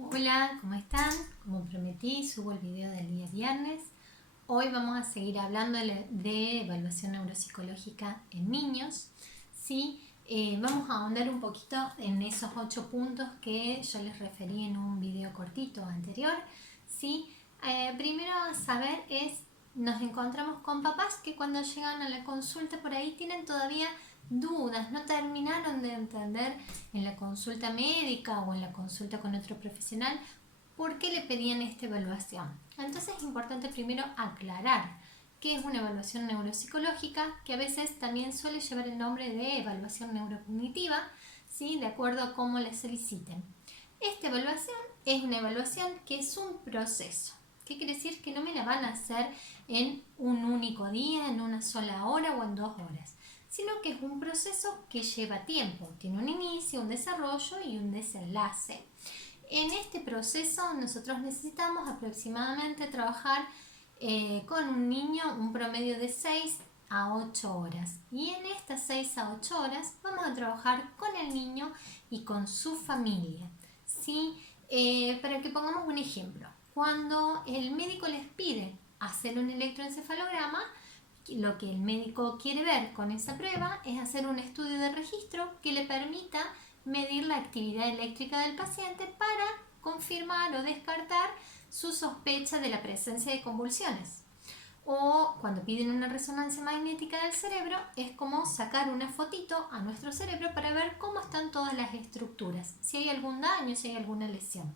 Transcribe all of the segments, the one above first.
Hola, ¿cómo están? Como prometí, subo el video del día viernes. Hoy vamos a seguir hablando de evaluación neuropsicológica en niños. ¿Sí? Vamos a ahondar un poquito en esos 8 puntos que yo les referí en un video cortito anterior. ¿Sí? Primero a saber nos encontramos con papás que cuando llegan a la consulta por ahí tienen todavía dudas, no terminaron de entender en la consulta médica o en la consulta con otro profesional por qué le pedían esta evaluación. Entonces es importante primero aclarar qué es una evaluación neuropsicológica, que a veces también suele llevar el nombre de evaluación neurocognitiva, ¿sí? De acuerdo a cómo le soliciten. Esta evaluación es una evaluación que es un proceso. ¿Qué quiere decir? Que no me la van a hacer en un único día, en una sola hora o en 2 horas, sino que es un proceso que lleva tiempo. Tiene un inicio, un desarrollo y un desenlace. En este proceso nosotros necesitamos aproximadamente trabajar con un niño un promedio de 6 a 8 horas. Y en estas 6 a 8 horas vamos a trabajar con el niño y con su familia. ¿Sí? Para que pongamos un ejemplo. Cuando el médico les pide hacer un electroencefalograma, lo que el médico quiere ver con esa prueba es hacer un estudio de registro que le permita medir la actividad eléctrica del paciente para confirmar o descartar su sospecha de la presencia de convulsiones. O cuando piden una resonancia magnética del cerebro, es como sacar una fotito a nuestro cerebro para ver cómo están todas las estructuras, si hay algún daño, si hay alguna lesión.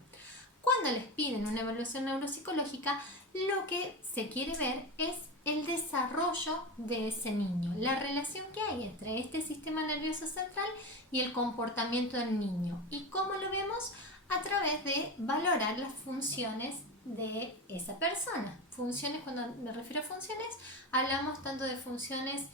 Cuando les piden una evaluación neuropsicológica, lo que se quiere ver es el desarrollo de ese niño, la relación que hay entre este sistema nervioso central y el comportamiento del niño. ¿Y cómo lo vemos? A través de valorar las funciones de esa persona. Funciones, cuando me refiero a funciones, hablamos tanto de funciones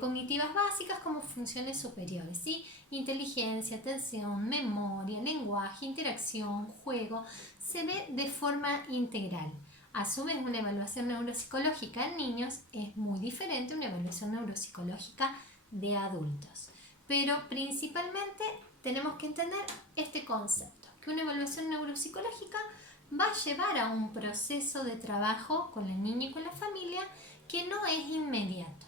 cognitivas básicas como funciones superiores, ¿sí? Inteligencia, atención, memoria, lenguaje, interacción, juego, se ve de forma integral. A su vez, una evaluación neuropsicológica en niños es muy diferente a una evaluación neuropsicológica de adultos. Pero principalmente tenemos que entender este concepto, que una evaluación neuropsicológica va a llevar a un proceso de trabajo con el niño y con la familia que no es inmediato,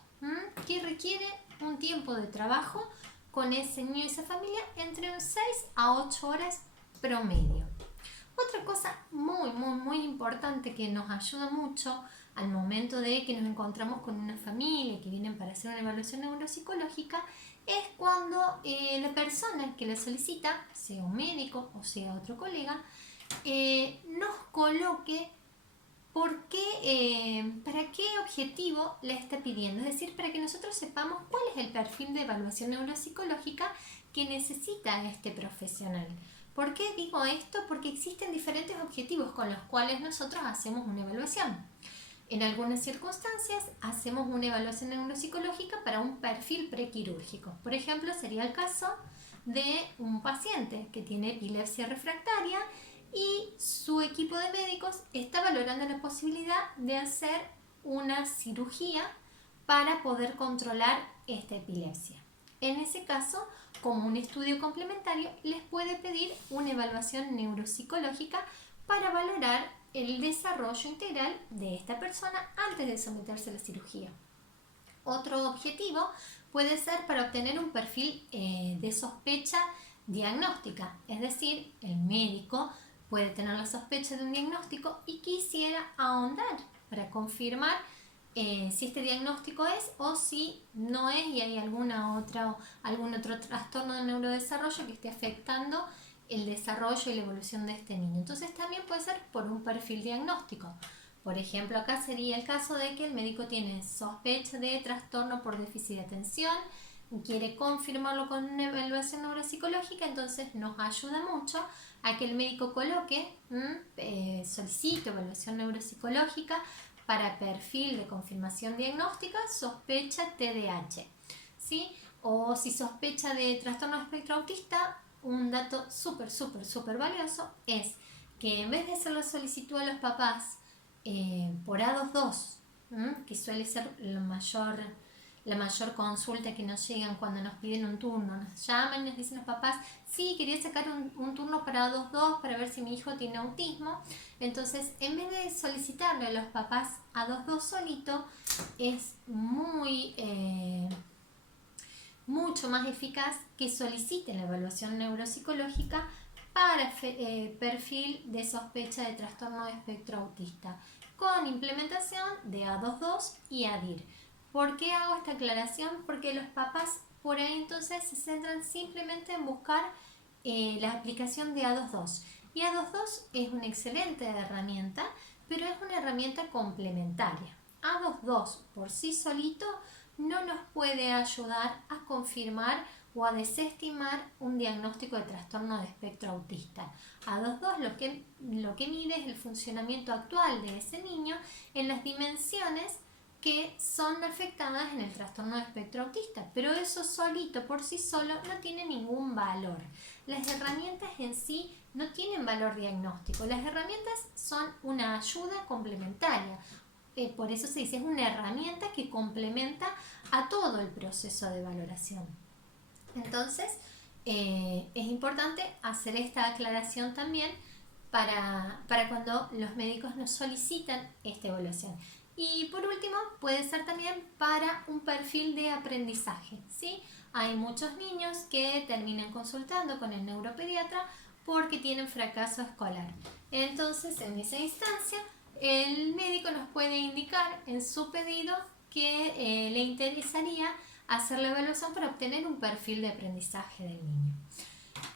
que requiere un tiempo de trabajo con ese niño y esa familia entre 6 a 8 horas promedio. Otra cosa muy importante que nos ayuda mucho al momento de que nos encontramos con una familia que vienen para hacer una evaluación neuropsicológica es cuando la persona que la solicita, sea un médico o sea otro colega, nos coloque para qué objetivo le está pidiendo, es decir, para que nosotros sepamos cuál es el perfil de evaluación neuropsicológica que necesita este profesional. ¿Por qué digo esto? Porque existen diferentes objetivos con los cuales nosotros hacemos una evaluación. En algunas circunstancias hacemos una evaluación neuropsicológica para un perfil prequirúrgico. Por ejemplo, sería el caso de un paciente que tiene epilepsia refractaria y su equipo de médicos está valorando la posibilidad de hacer una cirugía para poder controlar esta epilepsia. En ese caso, como un estudio complementario, les puede pedir una evaluación neuropsicológica para valorar el desarrollo integral de esta persona antes de someterse a la cirugía. Otro objetivo puede ser para obtener un perfil de sospecha diagnóstica, es decir, el médico puede tener la sospecha de un diagnóstico y quisiera ahondar para confirmar si este diagnóstico es o si no es y hay algún otro trastorno del neurodesarrollo que esté afectando el desarrollo y la evolución de este niño. Entonces también puede ser por un perfil diagnóstico. Por ejemplo, acá sería el caso de que el médico tiene sospecha de trastorno por déficit de atención, quiere confirmarlo con una evaluación neuropsicológica, entonces nos ayuda mucho a que el médico coloque, solicite evaluación neuropsicológica para perfil de confirmación diagnóstica, sospecha TDAH, ¿sí? O si sospecha de trastorno de espectro autista, un dato súper valioso es que en vez de hacer la solicitud a los papás por A22, que suele ser la mayor consulta que nos llegan cuando nos piden un turno. Nos llaman y nos dicen los papás, sí, quería sacar un turno para 2-2 para ver si mi hijo tiene autismo. Entonces, en vez de solicitarle a los papás a 2-2 solito, es mucho más eficaz que soliciten la evaluación neuropsicológica para perfil de sospecha de trastorno de espectro autista, con implementación de A22 y ADIR. ¿Por qué hago esta aclaración? Porque los papás por ahí entonces se centran simplemente en buscar la aplicación de A22. Y A22 es una excelente herramienta, pero es una herramienta complementaria. A22 por sí solito no nos puede ayudar a confirmar o a desestimar un diagnóstico de trastorno de espectro autista. A22 lo que mide es el funcionamiento actual de ese niño en las dimensiones que son afectadas en el trastorno de espectro autista, pero eso solito, por sí solo, no tiene ningún valor. Las herramientas en sí no tienen valor diagnóstico, las herramientas son una ayuda complementaria. Por eso se dice, es una herramienta que complementa a todo el proceso de valoración. Entonces, es importante hacer esta aclaración también para cuando los médicos nos solicitan esta evaluación. Y por último, puede ser también para un perfil de aprendizaje, ¿sí? Hay muchos niños que terminan consultando con el neuropediatra porque tienen fracaso escolar. Entonces, en esa instancia, el médico nos puede indicar en su pedido que le interesaría hacer la evaluación para obtener un perfil de aprendizaje del niño.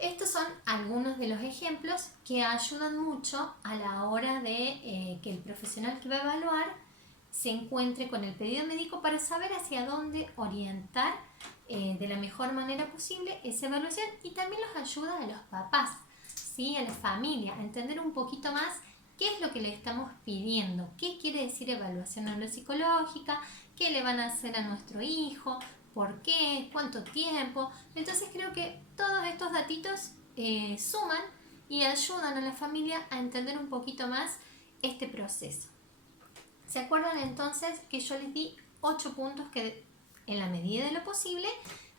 Estos son algunos de los ejemplos que ayudan mucho a la hora de que el profesional que va a evaluar se encuentre con el pedido médico para saber hacia dónde orientar de la mejor manera posible esa evaluación, y también los ayuda a los papás, ¿sí? A la familia, a entender un poquito más qué es lo que le estamos pidiendo, qué quiere decir evaluación neuropsicológica, qué le van a hacer a nuestro hijo, por qué, cuánto tiempo. Entonces creo que todos estos datitos suman y ayudan a la familia a entender un poquito más este proceso. ¿Se acuerdan entonces que yo les di 8 puntos que en la medida de lo posible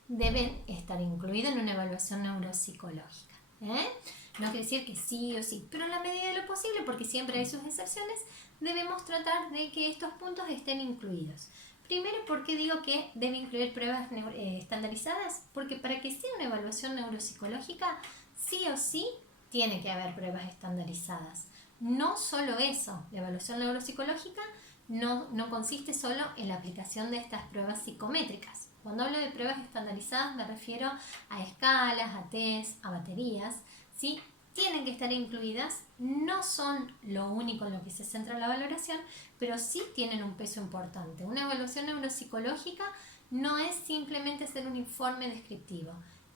deben estar incluidos en una evaluación neuropsicológica? No quiere decir que sí o sí, pero en la medida de lo posible, porque siempre hay sus excepciones, debemos tratar de que estos puntos estén incluidos. Primero, ¿por qué digo que debe incluir pruebas estandarizadas? Porque para que sea una evaluación neuropsicológica, sí o sí tiene que haber pruebas estandarizadas. No solo eso, la evaluación neuropsicológica no consiste solo en la aplicación de estas pruebas psicométricas. Cuando hablo de pruebas estandarizadas me refiero a escalas, a test, a baterías, ¿sí? Tienen que estar incluidas, no son lo único en lo que se centra la valoración, pero sí tienen un peso importante. Una evaluación neuropsicológica no es simplemente hacer un informe descriptivo,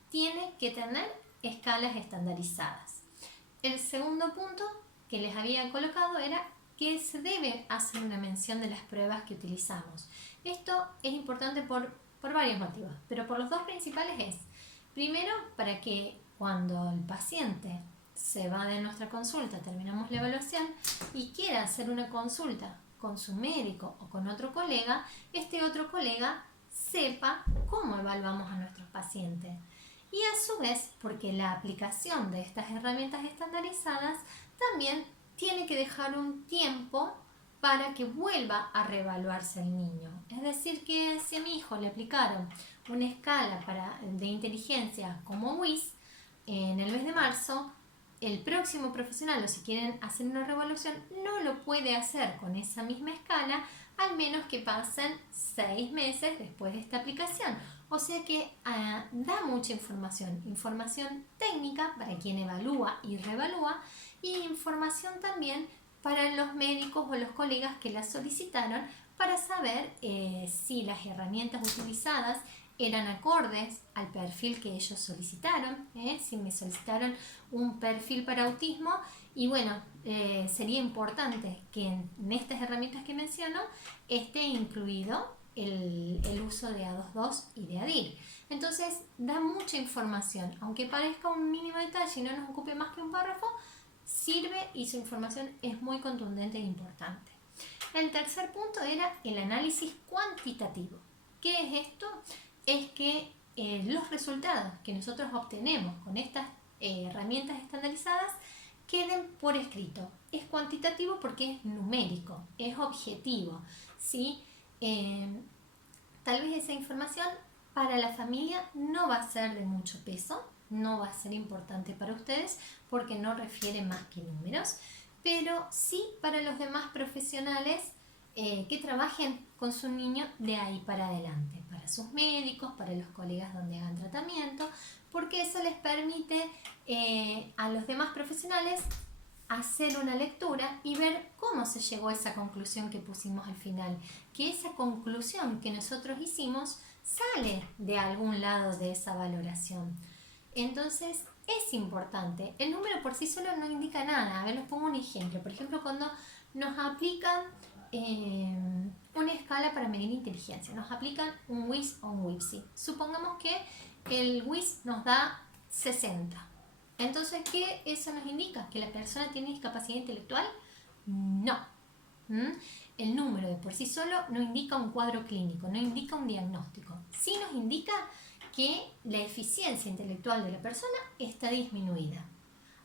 tiene que tener escalas estandarizadas. El segundo punto que les había colocado era que se debe hacer una mención de las pruebas que utilizamos. Esto es importante por varios motivos, pero por los dos principales es, primero, para que cuando el paciente se va de nuestra consulta, terminamos la evaluación y quiera hacer una consulta con su médico o con otro colega, este otro colega sepa cómo evaluamos a nuestros pacientes. Y a su vez, porque la aplicación de estas herramientas estandarizadas también tiene que dejar un tiempo para que vuelva a reevaluarse el niño. Es decir, que si a mi hijo le aplicaron una escala de inteligencia como WIS en el mes de marzo, el próximo profesional, o si quieren hacer una reevaluación, no lo puede hacer con esa misma escala, al menos que pasen 6 meses después de esta aplicación. O sea que da mucha información técnica para quien evalúa y reevalúa, y información también para los médicos o los colegas que la solicitaron para saber si las herramientas utilizadas eran acordes al perfil que ellos solicitaron, si me solicitaron un perfil para autismo, y bueno, sería importante que en estas herramientas que menciono esté incluido el uso de A22 y de ADIR. Entonces da mucha información, aunque parezca un mínimo detalle y no nos ocupe más que un párrafo, sirve y su información es muy contundente e importante. El tercer punto era el análisis cuantitativo. ¿Qué ¿Qué es esto? Es que los resultados que nosotros obtenemos con estas herramientas estandarizadas queden por escrito. Es cuantitativo porque es numérico, es objetivo, ¿sí? Tal vez esa información para la familia no va a ser de mucho peso, no va a ser importante para ustedes porque no refiere más que números, pero sí para los demás profesionales que trabajen con su niño de ahí para adelante, para sus médicos, para los colegas donde hagan tratamiento, porque eso les permite a los demás profesionales hacer una lectura y ver cómo se llegó a esa conclusión que pusimos al final, que esa conclusión que nosotros hicimos sale de algún lado de esa valoración. Entonces es importante. El número por sí solo no indica nada. A ver, les pongo un ejemplo. Por ejemplo, cuando nos aplican una escala para medir inteligencia, nos aplican un WIS o un WIPSI. Supongamos que el WIS nos da 60. Entonces, ¿qué eso nos indica? ¿Que la persona tiene discapacidad intelectual? No. El número de por sí solo no indica un cuadro clínico, no indica un diagnóstico. Sí nos indica que la eficiencia intelectual de la persona está disminuida.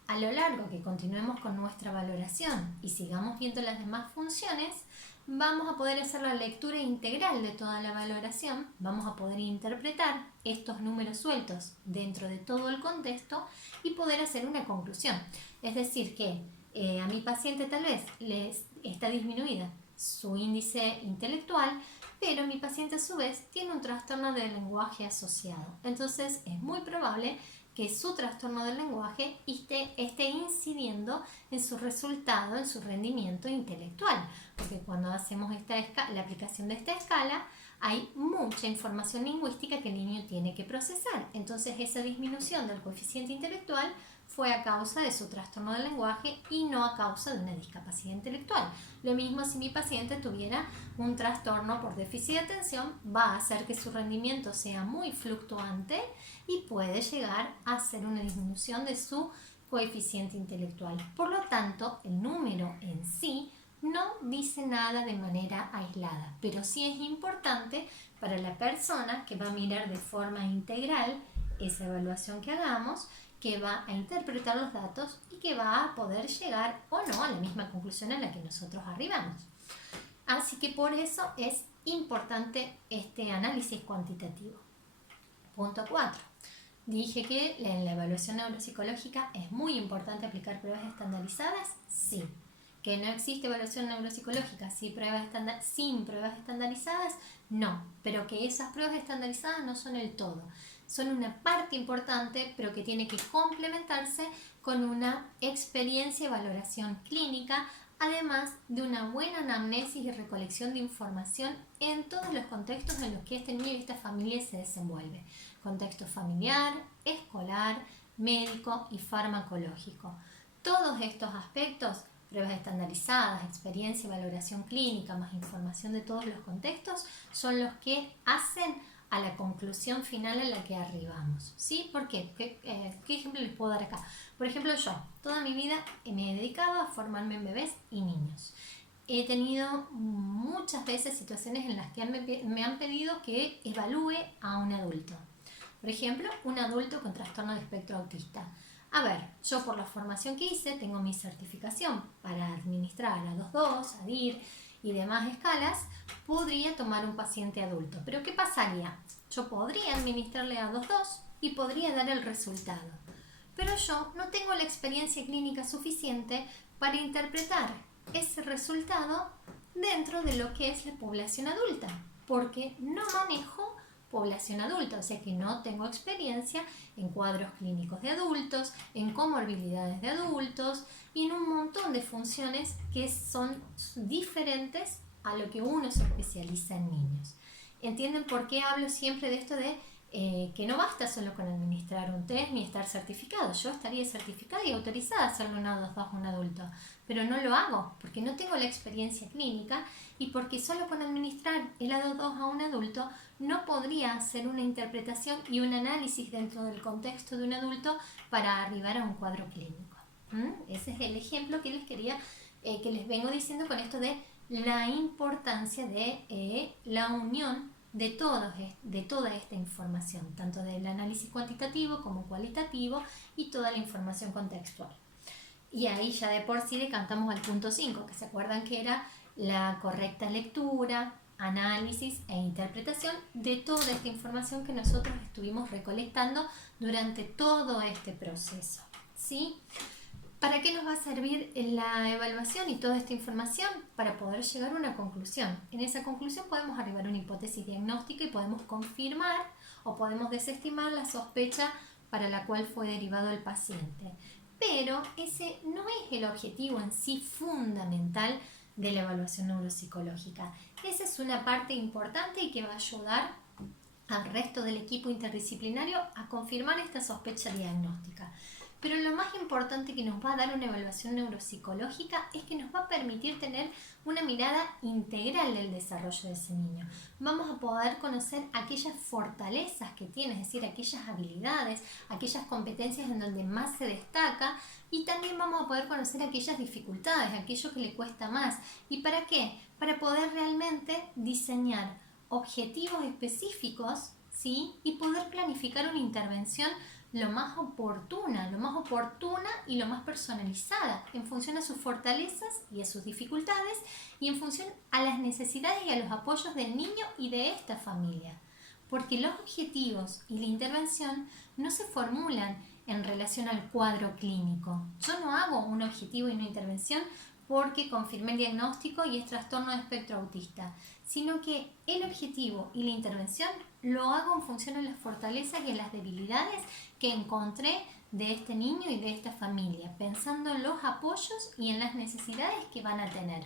A lo largo que continuemos con nuestra valoración y sigamos viendo las demás funciones, vamos a poder hacer la lectura integral de toda la valoración, vamos a poder interpretar estos números sueltos dentro de todo el contexto y poder hacer una conclusión. Es decir, que a mi paciente tal vez les está disminuida su índice intelectual, pero mi paciente a su vez tiene un trastorno del lenguaje asociado. Entonces es muy probable que su trastorno del lenguaje esté incidiendo en su resultado, en su rendimiento intelectual. Porque cuando hacemos la aplicación de esta escala, hay mucha información lingüística que el niño tiene que procesar. Entonces esa disminución del coeficiente intelectual fue a causa de su trastorno del lenguaje y no a causa de una discapacidad intelectual. Lo mismo si mi paciente tuviera un trastorno por déficit de atención, va a hacer que su rendimiento sea muy fluctuante y puede llegar a ser una disminución de su coeficiente intelectual. Por lo tanto, el número en sí no dice nada de manera aislada, pero sí es importante para la persona que va a mirar de forma integral esa evaluación que hagamos, que va a interpretar los datos y que va a poder llegar o no a la misma conclusión a la que nosotros arribamos. Así que por eso es importante este análisis cuantitativo. Punto 4. Dije que en la evaluación neuropsicológica es muy importante aplicar pruebas estandarizadas. Sí. ¿Que no existe evaluación neuropsicológica sin pruebas estandarizadas? No, pero que esas pruebas estandarizadas no son el todo. Son una parte importante, pero que tiene que complementarse con una experiencia y valoración clínica, además de una buena anamnesis y recolección de información en todos los contextos en los que este niño y esta familia se desenvuelve. Contexto familiar, escolar, médico y farmacológico. Todos estos aspectos, pruebas estandarizadas, experiencia y valoración clínica, más información de todos los contextos, son los que hacen a la conclusión final a la que arribamos. ¿Sí? ¿Por qué? ¿Qué ejemplo les puedo dar acá? Por ejemplo, yo toda mi vida me he dedicado a formarme en bebés y niños. He tenido muchas veces situaciones en las que me han pedido que evalúe a un adulto. Por ejemplo, un adulto con trastorno de espectro autista. A ver, yo por la formación que hice tengo mi certificación para administrar a 2.2, ADIR y demás escalas, podría tomar un paciente adulto. Pero ¿qué pasaría? Yo podría administrarle a 2.2 y podría dar el resultado. Pero yo no tengo la experiencia clínica suficiente para interpretar ese resultado dentro de lo que es la población adulta, porque no manejo población adulta, o sea que no tengo experiencia en cuadros clínicos de adultos, en comorbilidades de adultos y en un montón de funciones que son diferentes a lo que uno se especializa en niños. ¿Entienden por qué hablo siempre de esto de que no basta solo con administrar un test ni estar certificado? Yo estaría certificada y autorizada a hacerle un A2 a un adulto, pero no lo hago porque no tengo la experiencia clínica y porque solo con administrar el A2 a un adulto no podría hacer una interpretación y un análisis dentro del contexto de un adulto para arribar a un cuadro clínico. Ese es el ejemplo que les quería, que les vengo diciendo con esto de la importancia de la unión de toda esta información, tanto del análisis cuantitativo como cualitativo y toda la información contextual. Y ahí ya de por sí le cantamos al punto 5, que se acuerdan que era la correcta lectura, análisis e interpretación de toda esta información que nosotros estuvimos recolectando durante todo este proceso, ¿sí? ¿Para qué nos va a servir la evaluación y toda esta información? Para poder llegar a una conclusión. En esa conclusión podemos arribar a una hipótesis diagnóstica y podemos confirmar o podemos desestimar la sospecha para la cual fue derivado el paciente. Pero ese no es el objetivo en sí fundamental de la evaluación neuropsicológica. Esa es una parte importante y que va a ayudar al resto del equipo interdisciplinario a confirmar esta sospecha diagnóstica. Pero lo más importante que nos va a dar una evaluación neuropsicológica es que nos va a permitir tener una mirada integral del desarrollo de ese niño. Vamos a poder conocer aquellas fortalezas que tiene, es decir, aquellas habilidades, aquellas competencias en donde más se destaca, y también vamos a poder conocer aquellas dificultades, aquello que le cuesta más. ¿Y para qué? Para poder realmente diseñar objetivos específicos, ¿sí? Y poder planificar una intervención lo más oportuna y lo más personalizada en función a sus fortalezas y a sus dificultades y en función a las necesidades y a los apoyos del niño y de esta familia. Porque los objetivos y la intervención no se formulan en relación al cuadro clínico. Yo no hago un objetivo y una intervención porque confirmé el diagnóstico y es trastorno de espectro autista, sino que el objetivo y la intervención lo hago en función a las fortalezas y a las debilidades que encontré de este niño y de esta familia, pensando en los apoyos y en las necesidades que van a tener.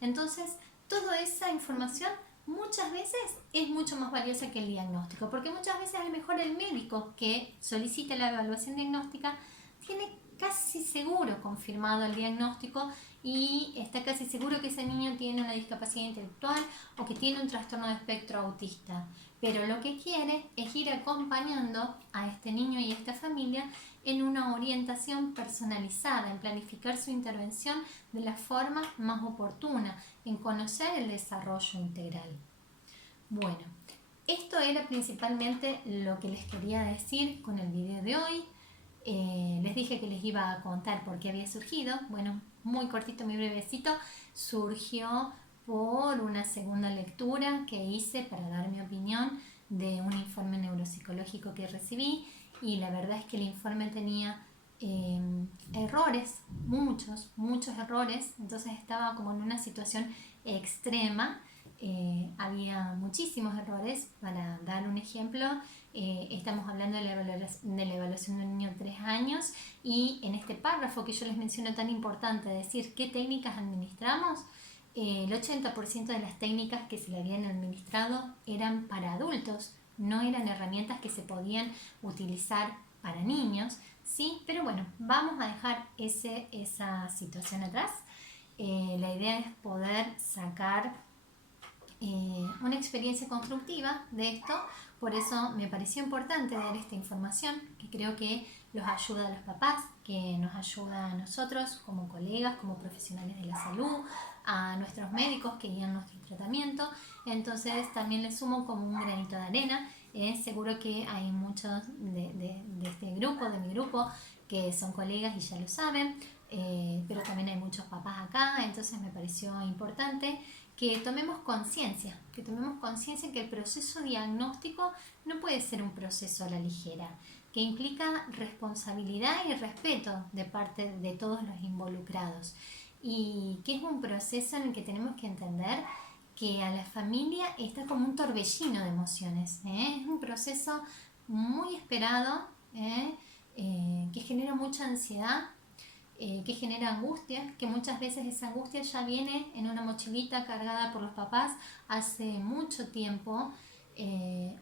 Entonces, toda esa información muchas veces es mucho más valiosa que el diagnóstico, porque muchas veces a lo mejor el médico que solicita la evaluación diagnóstica tiene casi seguro confirmado el diagnóstico y está casi seguro que ese niño tiene una discapacidad intelectual o que tiene un trastorno de espectro autista, pero lo que quiere es ir acompañando a este niño y a esta familia en una orientación personalizada, en planificar su intervención de la forma más oportuna, en conocer el desarrollo integral. Bueno, esto era principalmente lo que les quería decir con el video de hoy. Les dije que les iba a contar por qué había surgido. Bueno, muy cortito, muy brevecito. Surgió por una segunda lectura que hice para dar mi opinión de un informe neuropsicológico que recibí, y la verdad es que el informe tenía errores, muchos errores. Entonces estaba como en una situación extrema. Había muchísimos errores. Para dar un ejemplo, estamos hablando de la evaluación de un niño de 3 años, y en este párrafo que yo les menciono tan importante, decir qué técnicas administramos, el 80% de las técnicas que se le habían administrado eran para adultos, no eran herramientas que se podían utilizar para niños, ¿sí? Pero bueno, vamos a dejar esa situación atrás. La idea es poder sacar una experiencia constructiva de esto. Por eso me pareció importante dar esta información, que creo que los ayuda a los papás, que nos ayuda a nosotros como colegas, como profesionales de la salud, a nuestros médicos que guían nuestro tratamiento. Entonces también les sumo como un granito de arena. Seguro que hay muchos de este grupo, de mi grupo, que son colegas y ya lo saben, pero también hay muchos papás acá. Entonces me pareció importante que tomemos conciencia que el proceso diagnóstico no puede ser un proceso a la ligera, que implica responsabilidad y respeto de parte de todos los involucrados, y que es un proceso en el que tenemos que entender que a la familia está como un torbellino de emociones. Es un proceso muy esperado, que genera mucha ansiedad, que genera angustia, que muchas veces esa angustia ya viene en una mochilita cargada por los papás hace mucho tiempo.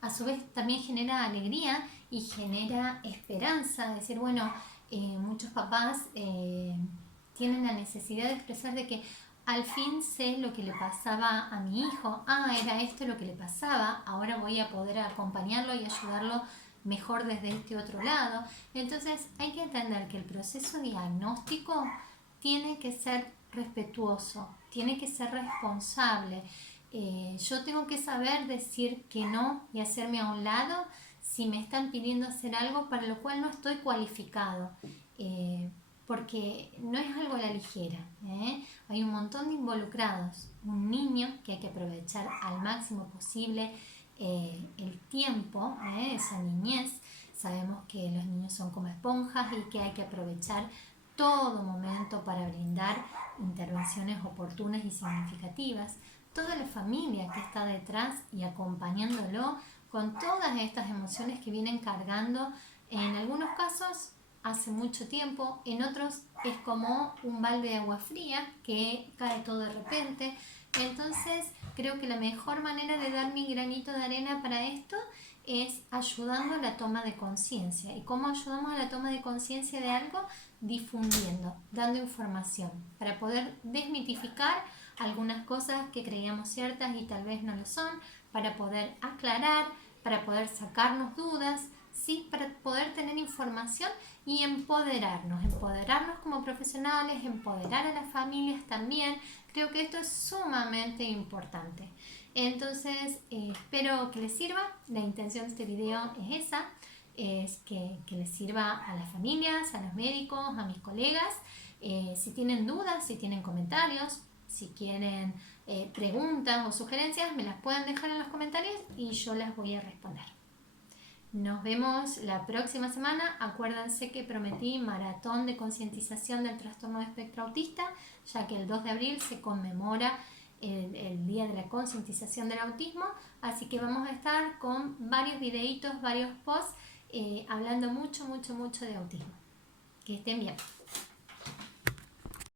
A su vez también genera alegría y genera esperanza, es decir, bueno, muchos papás tienen la necesidad de expresar de que al fin sé lo que le pasaba a mi hijo, era esto lo que le pasaba, ahora voy a poder acompañarlo y ayudarlo mejor desde este otro lado. Entonces hay que entender que el proceso diagnóstico tiene que ser respetuoso, tiene que ser responsable, Yo tengo que saber decir que no y hacerme a un lado si me están pidiendo hacer algo para lo cual no estoy cualificado, porque no es algo a la ligera, ¿eh? Hay un montón de involucrados, un niño que hay que aprovechar al máximo posible el tiempo, esa niñez. Sabemos que los niños son como esponjas y que hay que aprovechar todo momento para brindar intervenciones oportunas y significativas. Toda la familia que está detrás y acompañándolo con todas estas emociones que vienen cargando, en algunos casos hace mucho tiempo, en otros es como un balde de agua fría que cae todo de repente. Entonces creo que la mejor manera de dar mi granito de arena para esto es ayudando a la toma de conciencia. ¿Y cómo ayudamos a la toma de conciencia de algo? Difundiendo, dando información para poder desmitificar algunas cosas que creíamos ciertas y tal vez no lo son, para poder aclarar, para poder sacarnos dudas, ¿sí? Para poder tener información y empoderarnos como profesionales, empoderar a las familias también. Creo que esto es sumamente importante. Entonces, espero que les sirva. La intención de este video es esa, es que les sirva a las familias, a los médicos, a mis colegas. Si tienen dudas, si tienen comentarios, si quieren preguntas o sugerencias, me las pueden dejar en los comentarios y yo las voy a responder. Nos vemos la próxima semana. Acuérdense que prometí maratón de concientización del trastorno de espectro autista, ya que el 2 de abril se conmemora el día de la concientización del autismo, así que vamos a estar con varios videitos, varios posts hablando mucho de autismo. Que estén bien.